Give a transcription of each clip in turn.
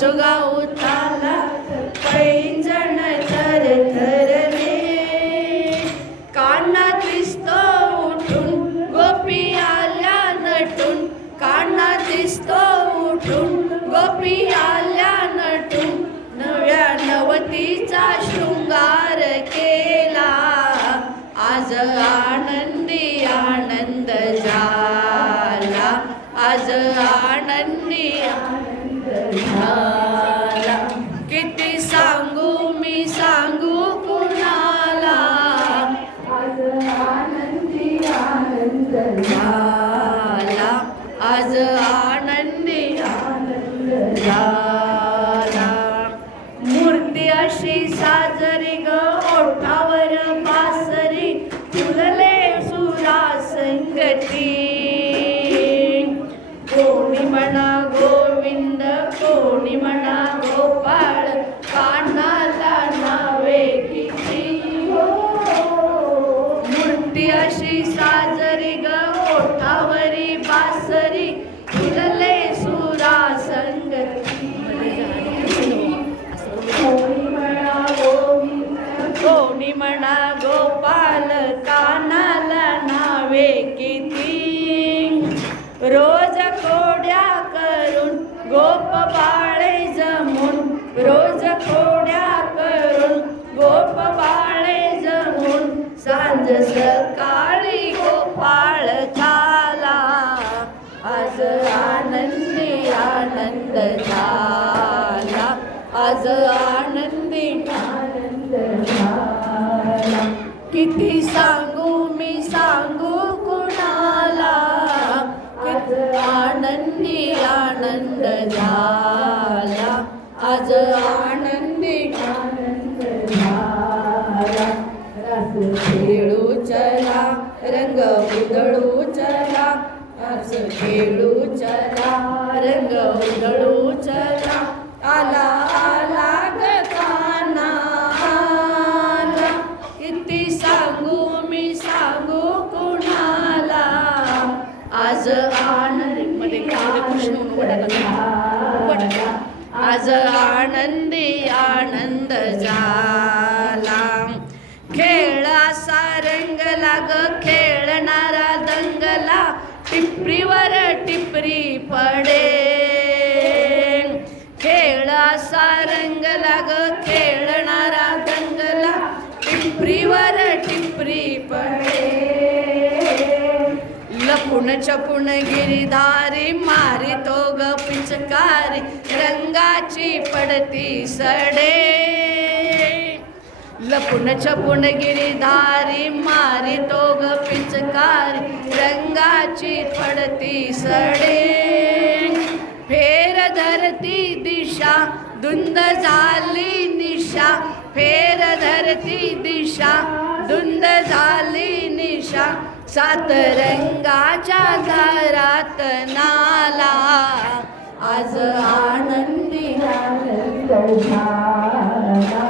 चुगाऊताला पैंजण थर थरले, कानात दिसतो उठून गोपी आल्या नटून, कानात दिसतो उठून गोपी आल्या नटून, नव्या नवतीचा शृंगार केला, आज आनंदी आनंद झाला, आज आनंदी आनंद झाला. किती सांगू मी सांगू कुणाला, आज आनंदी आनंद झाला, आज आनंदी आनंद झाला. मूर्ती अशी साजरी ग ओठावर बासरी, फुलले सुरा संगती, कोणी म्हणा गोविंद कोणी म्हणा गोपाळ, कानाला नावे किती हो. मूर्ती अशी साजरी ग ओठावरी बासरी, फुलले सुरा संगती, कोणी म्हणा गोविंद कोणी म्हणा गोपाल, कानाला नावे किती. रोज खोड्या करून गोप बाळे जमून, रोज खोड्या करून गोप बाळे जमून, सांज सकाळी गोपाळ झाला, आज आनंदी आनंद झाला, आज आनंदी आनंद झाला. किती सांगू मी सांगू कुणाला, आज आनंदी आनंद झाला, आज आनंदी आनंद झाला. रस खेळू चला रंग उधळू चला, रस खेळू चला रंग उधळू चला, आला आला गताना आला. किती सांगू मी सांगू कुणाला, आज आनंदी आज आनंदी आनंद झाला. खेळा सारंगला ग खेळणारा दंगला, टिपरीवर टिपरी पडे, खेळा सारंगला ग खेळणारा दंगला, टिपरीवर टिपरी पडे. लपून छपून गिरीधारी मारितो ग पिचकारी, रंगाची पडती सडे. लपून छपून गिरीधारी मारितो ग पिचकारी, रंगाची पडती सडे. फेर धरती दिशा धुंद झाली निशा, फेर धरती दिशा धुंद झाली निशा, सात रंगाच्या दारात नाला, आज आनंदी आनंद झाला,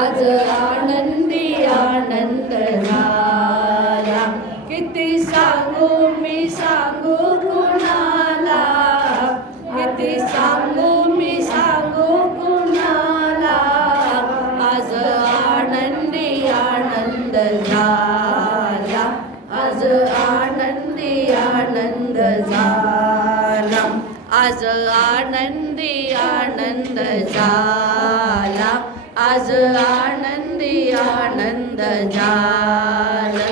आज आनंदी आनंद झाला. किती सांगू मी सांगू कुणाला, किती सांगू मी सांगू कुणाला, आज आनंदी आनंद झाला, आज आनंदी आनंद झाला, आज आनंदी आनंद झाला, आज आनंदी आनंद झाला.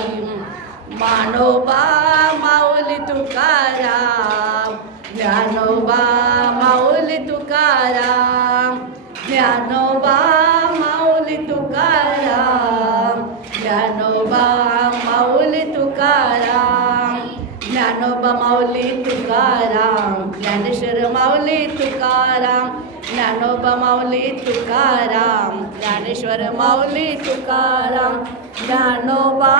मानोबा माऊली तुकाराम, ज्ञानोबा माऊली तुकाराम, ज्ञानोबा माऊली तुकाराम, ज्ञानोबा माऊली तुकाराम, ज्ञानोबा माऊली तुकाराम, ज्ञानेश्वर माऊली तुकाराम, ज्ञानोबा माऊली तुकाराम, ज्ञानेश्वर माऊली तुकाराम, ज्ञानोबा